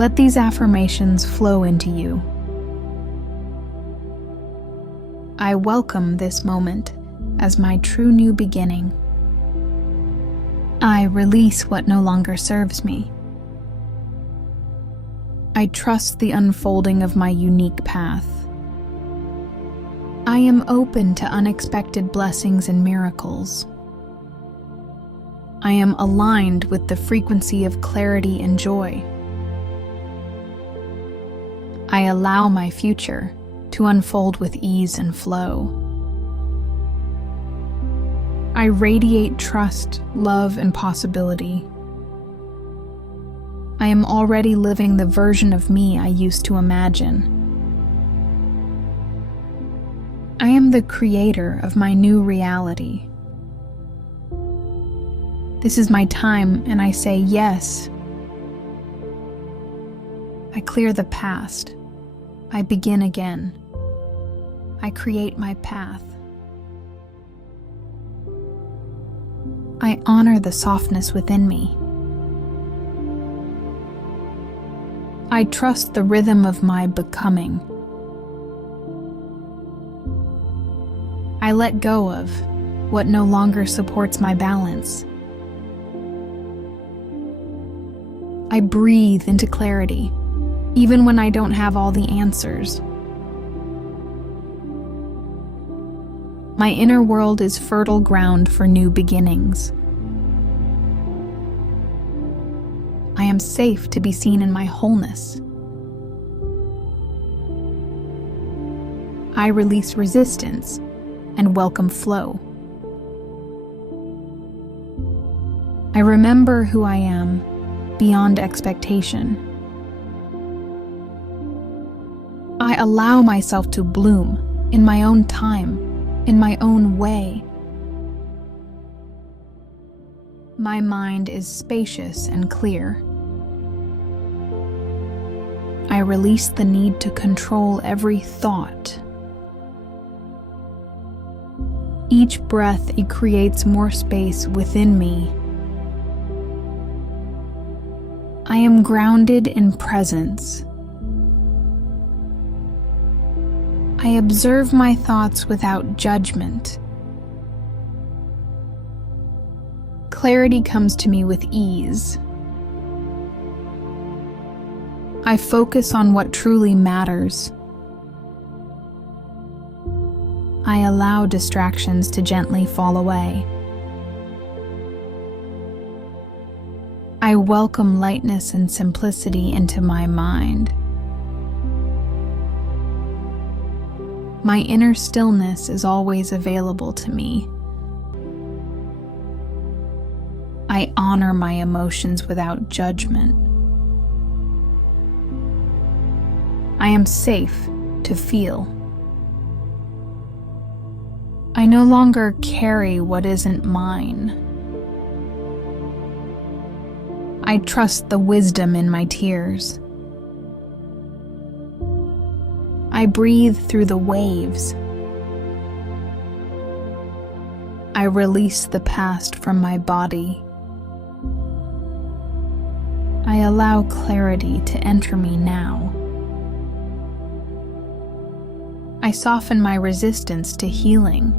Let these affirmations flow into you. I welcome this moment as my true new beginning. I release what no longer serves me. I trust the unfolding of my unique path. I am open to unexpected blessings and miracles. I am aligned with the frequency of clarity and joy. I allow my future to unfold with ease and flow. I radiate trust, love, and possibility. I am already living the version of me I used to imagine. I am the creator of my new reality. This is my time, and I say yes. I clear the past. I begin again. I create my path. I honor the softness within me. I trust the rhythm of my becoming. I let go of what no longer supports my balance. I breathe into clarity, even when I don't have all the answers. My inner world is fertile ground for new beginnings. I am safe to be seen in my wholeness. I release resistance and welcome flow. I remember who I am beyond expectation. I allow myself to bloom in my own time, in my own way. My mind is spacious and clear. I release the need to control every thought. Each breath, it creates more space within me. I am grounded in presence. I observe my thoughts without judgment. Clarity comes to me with ease. I focus on what truly matters. I allow distractions to gently fall away. I welcome lightness and simplicity into my mind. My inner stillness is always available to me. I honor my emotions without judgment. I am safe to feel. I no longer carry what isn't mine. I trust the wisdom in my tears. I breathe through the waves. I release the past from my body. I allow clarity to enter me now. I soften my resistance to healing.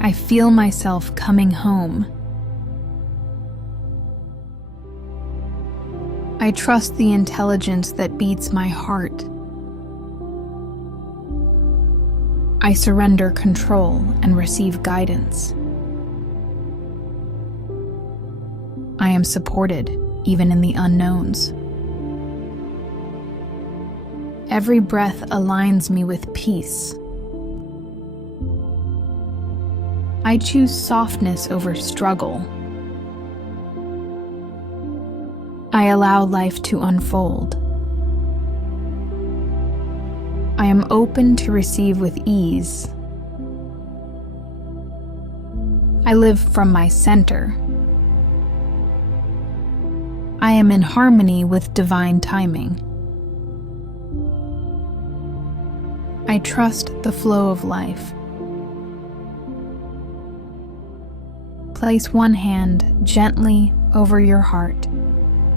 I feel myself coming home. I trust the intelligence that beats my heart. I surrender control and receive guidance. I am supported, even in the unknowns. Every breath aligns me with peace. I choose softness over struggle. I allow life to unfold. I am open to receive with ease. I live from my center. I am in harmony with divine timing. I trust the flow of life. Place one hand gently over your heart,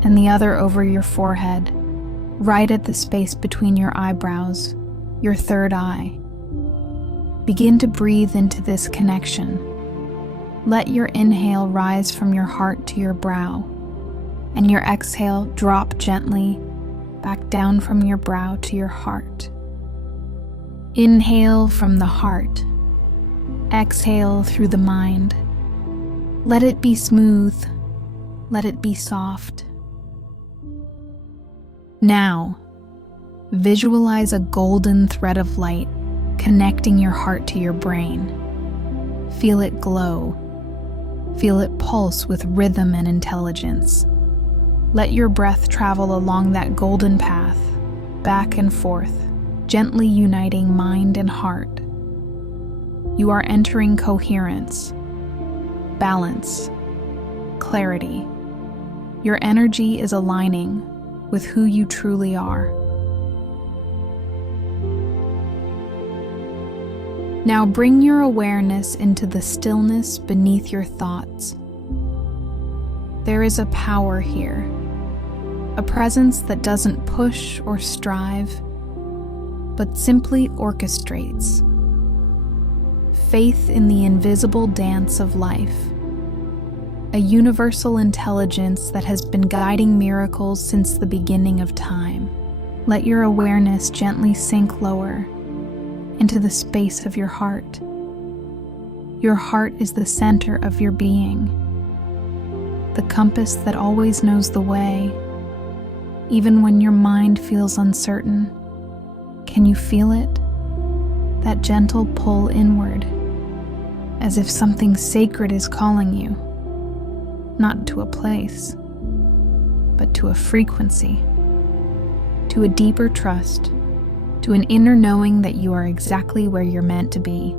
and the other over your forehead, right at the space between your eyebrows, your third eye. Begin to breathe into this connection. Let your inhale rise from your heart to your brow, and your exhale drop gently back down from your brow to your heart. Inhale from the heart. Exhale through the mind. Let it be smooth. Let it be soft. Now, visualize a golden thread of light connecting your heart to your brain. Feel it glow. Feel it pulse with rhythm and intelligence. Let your breath travel along that golden path, back and forth, gently uniting mind and heart. You are entering coherence, balance, clarity. Your energy is aligning with who you truly are. Now bring your awareness into the stillness beneath your thoughts. There is a power here, a presence that doesn't push or strive, but simply orchestrates. Faith in the invisible dance of life, a universal intelligence that has been guiding miracles since the beginning of time. Let your awareness gently sink lower into the space of your heart. Your heart is the center of your being, the compass that always knows the way, even when your mind feels uncertain. Can you feel it? That gentle pull inward, as if something sacred is calling you, not to a place, but to a frequency, to a deeper trust, to an inner knowing that you are exactly where you're meant to be.